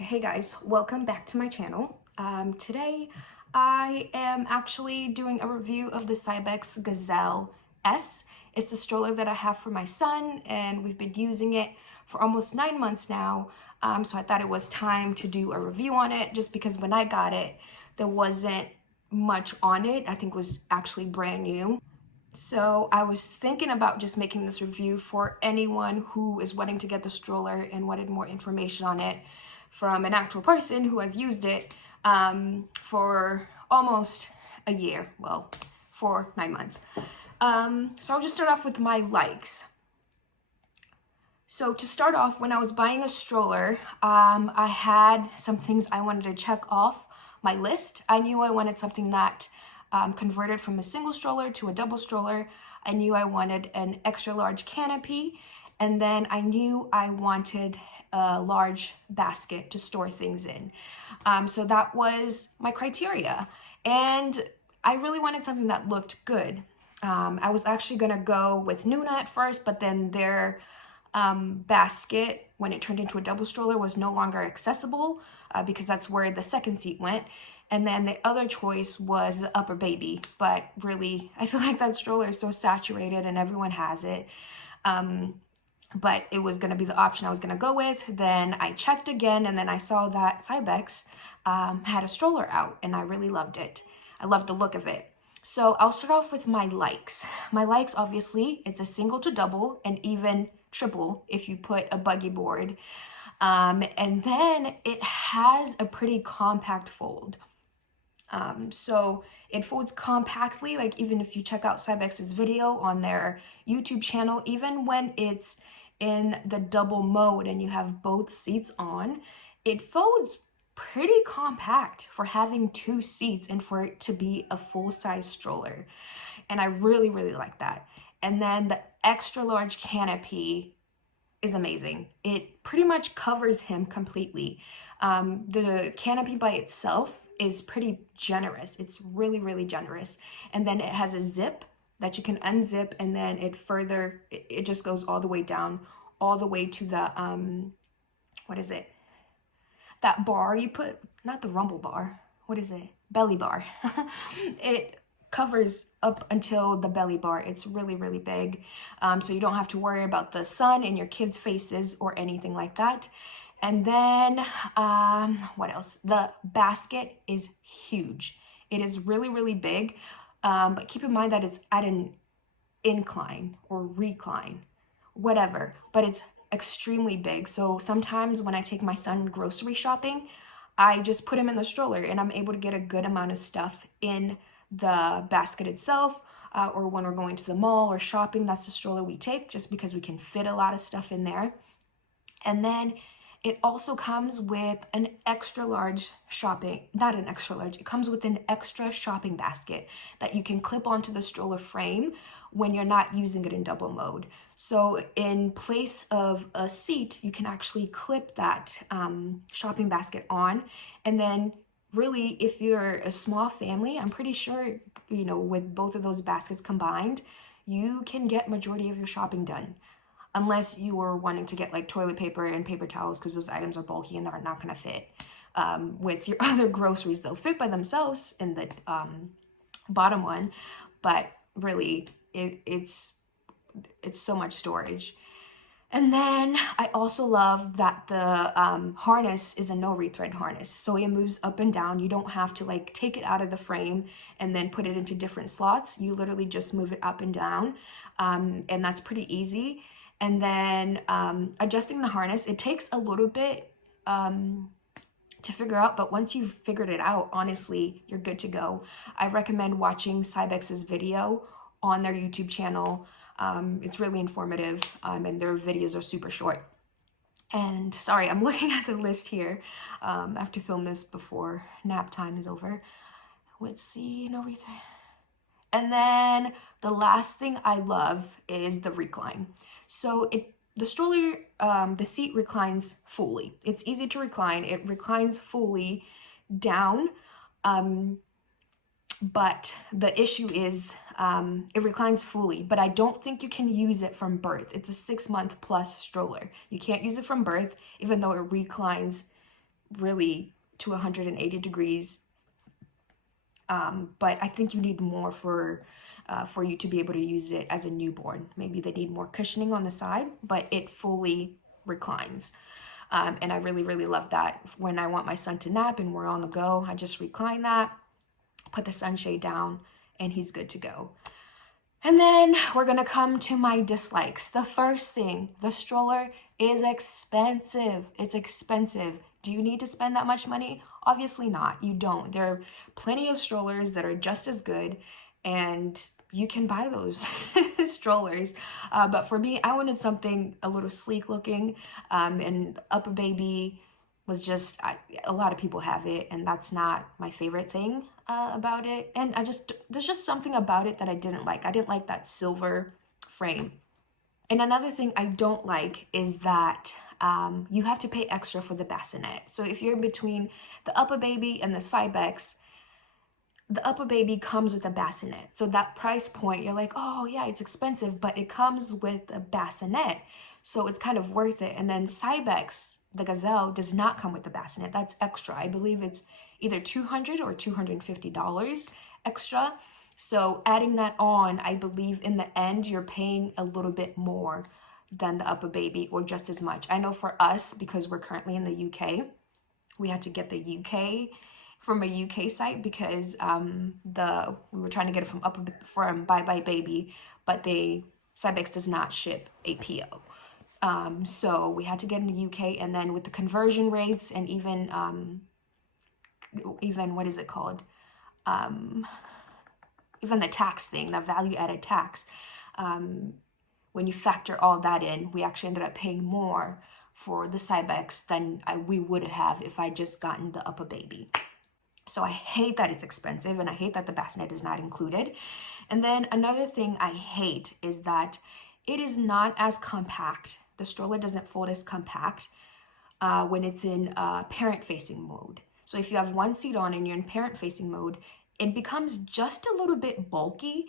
Hey guys, welcome back to my channel. Today I am actually doing a review of the Cybex Gazelle S. It's the stroller that I have for my son, and we've been using it for almost 9 months now. So I thought it was time to do a review on it, just because when I got it, there wasn't much on it. I think it was actually brand new. So I was thinking about just making this review for anyone who is wanting to get the stroller and wanted more information on it from an actual person who has used it for almost a year, well, for 9 months. So I'll just start off with my likes. So to start off, when I was buying a stroller, I had some things I wanted to check off my list. I knew I wanted something that converted from a single stroller to a double stroller. I knew I wanted an extra large canopy, and then I knew I wanted a large basket to store things in. So that was my criteria, and I really wanted something that looked good. I was actually gonna go with Nuna at first, but then their basket, when it turned into a double stroller, was no longer accessible because that's where the second seat went. And then the other choice was the upper baby, but really, I feel like that stroller is so saturated and everyone has it. But it was gonna be the option I was gonna go with. Then I checked again, and then I saw that Cybex had a stroller out, and I really loved it. I loved the look of it. So I'll start off with my likes. My likes, obviously, it's a single to double and even triple if you put a buggy board. And then it has a pretty compact fold. So it folds compactly, like even if you check out Cybex's video on their YouTube channel, even when it's in the double mode and you have both seats on, it folds pretty compact for having 2 seats and for it to be a full-size stroller. And I really, really like that. And then the extra large canopy is amazing. It pretty much covers him completely. The canopy by itself is pretty generous. It's really, really generous. And then it has a zip that you can unzip, and then it just goes all the way down, all the way to the, what is it? That bar you put, not the rumble bar, what is it? Belly bar. It covers up until the belly bar. It's really, really big. So you don't have to worry about the sun in your kids' faces or anything like that. And then, what else? The basket is huge. It is really, really big, but keep in mind that it's at an incline or recline, whatever, but it's extremely big. So sometimes when I take my son grocery shopping, I just put him in the stroller and I'm able to get a good amount of stuff in the basket itself, or when we're going to the mall or shopping, that's the stroller we take, just because we can fit a lot of stuff in there. And then it also comes with an extra large it comes with an extra shopping basket that you can clip onto the stroller frame when you're not using it in double mode. So in place of a seat, you can actually clip that shopping basket on. And then really, if you're a small family, I'm pretty sure, you know, with both of those baskets combined, you can get majority of your shopping done. Unless you were wanting to get like toilet paper and paper towels, because those items are bulky and they're not going to fit with your other groceries. They'll fit by themselves in the bottom one, but really it's so much storage. And then I also love that the harness is a no rethread harness, so it moves up and down. You don't have to like take it out of the frame and then put it into different slots. You literally just move it up and down, and that's pretty easy. And then adjusting the harness, it takes a little bit to figure out, but once you've figured it out, honestly, you're good to go. I recommend watching Cybex's video on their YouTube channel. It's really informative, and their videos are super short. And sorry, I'm looking at the list here. I have to film this before nap time is over. Let's see, no rethread. And then the last thing I love is the recline. So the stroller, the seat reclines fully. It's easy to recline. It reclines fully down, but the issue is it reclines fully, but I don't think you can use it from birth. It's a 6-month plus stroller. You can't use it from birth, even though it reclines really to 180 degrees. But I think you need more for you to be able to use it as a newborn. Maybe they need more cushioning on the side, but it fully reclines. And I really, really love that. When I want my son to nap and we're on the go, I just recline that, put the sunshade down, and he's good to go. And then we're gonna come to my dislikes. The first thing, the stroller is expensive. It's expensive. Do you need to spend that much money? Obviously not. You don't. There are plenty of strollers that are just as good, and you can buy those strollers. But for me, I wanted something a little sleek looking, and Upper Baby was just, a lot of people have it, and that's not my favorite thing about it. And there's just something about it that I didn't like. I didn't like that silver frame. And another thing I don't like is that you have to pay extra for the bassinet. So if you're between the Upper Baby and the Cybex, the Upper Baby comes with a bassinet. So that price point, you're like, oh yeah, it's expensive, but it comes with a bassinet. So it's kind of worth it. And then Cybex, the Gazelle, does not come with the bassinet. That's extra. I believe it's either $200 or $250 extra. So adding that on, I believe in the end, you're paying a little bit more than the Upper Baby, or just as much. I know for us, because we're currently in the UK, we had to get the UK from a UK site because we were trying to get it from Bye Bye Baby, but Cybex does not ship a PO. So we had to get in the UK, and then with the conversion rates and even what is it called? Even the tax thing, the value added tax, when you factor all that in, we actually ended up paying more for the Cybex than we would have if I just gotten the Upper Baby. So I hate that it's expensive, and I hate that the bassinet is not included. And then another thing I hate is that it is not as compact. The stroller doesn't fold as compact when it's in parent-facing mode. So if you have one seat on and you're in parent-facing mode, it becomes just a little bit bulky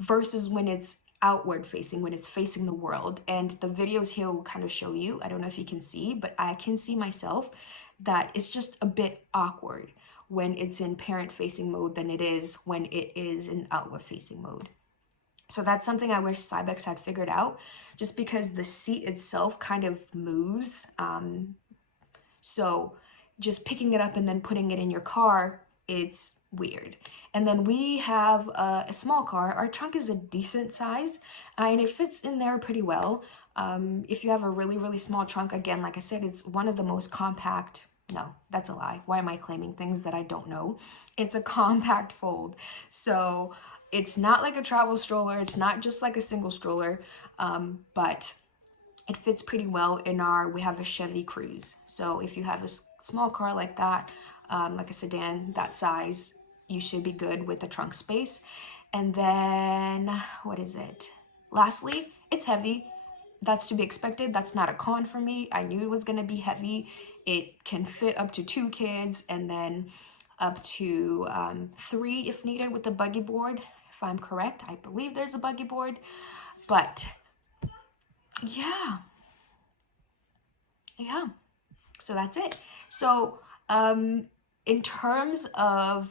versus when it's outward facing, when it's facing the world. And the videos here will kind of show you, I don't know if you can see, but I can see myself that it's just a bit awkward when it's in parent facing mode than it is when it is in outward facing mode. So that's something I wish Cybex had figured out, just because the seat itself kind of moves. So just picking it up and then putting it in your car, it's weird. And then we have a small car. Our trunk is a decent size and it fits in there pretty well. If you have a really, really small trunk, again, like I said, it's one of the most compact. No, that's a lie. Why am I claiming things that I don't know? It's a compact fold. So it's not like a travel stroller. It's not just like a single stroller, but it fits pretty in we have a Chevy Cruze. So if you have a small car like that, like a sedan, that size, you should be good with the trunk space. And then, what is it? Lastly, it's heavy. That's to be expected. That's not a con for me. I knew it was gonna be heavy. It can fit up to 2 kids and then up to 3 if needed with the buggy board. If I'm correct, I believe there's a buggy board, but yeah. So that's it. So in terms of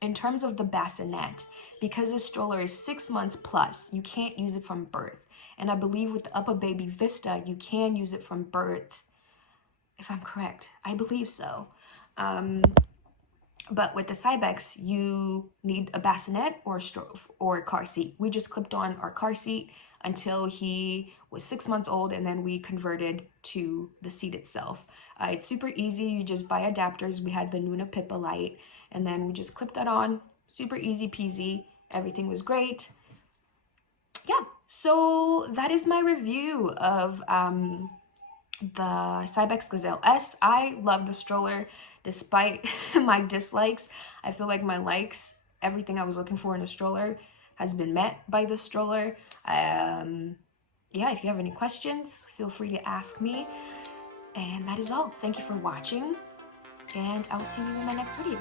the bassinet, because this stroller is 6 months plus, you can't use it from birth. And I believe with the Upper Baby Vista, you can use it from birth, if I'm correct. I believe so. But with the Cybex, you need a bassinet or a car seat. We just clipped on our car seat until he was 6 months old, and then we converted to the seat itself. It's super easy. You just buy adapters. We had the Nuna Pippa light, and then we just clipped that on. Super easy peasy. Everything was great. Yeah, so that is my review of the Cybex Gazelle S. I love the stroller despite my dislikes. I feel like my likes, everything I was looking for in a stroller, has been met by the stroller. Yeah, if you have any questions, feel free to ask me. And that is all. Thank you for watching, and I'll see you in my next video.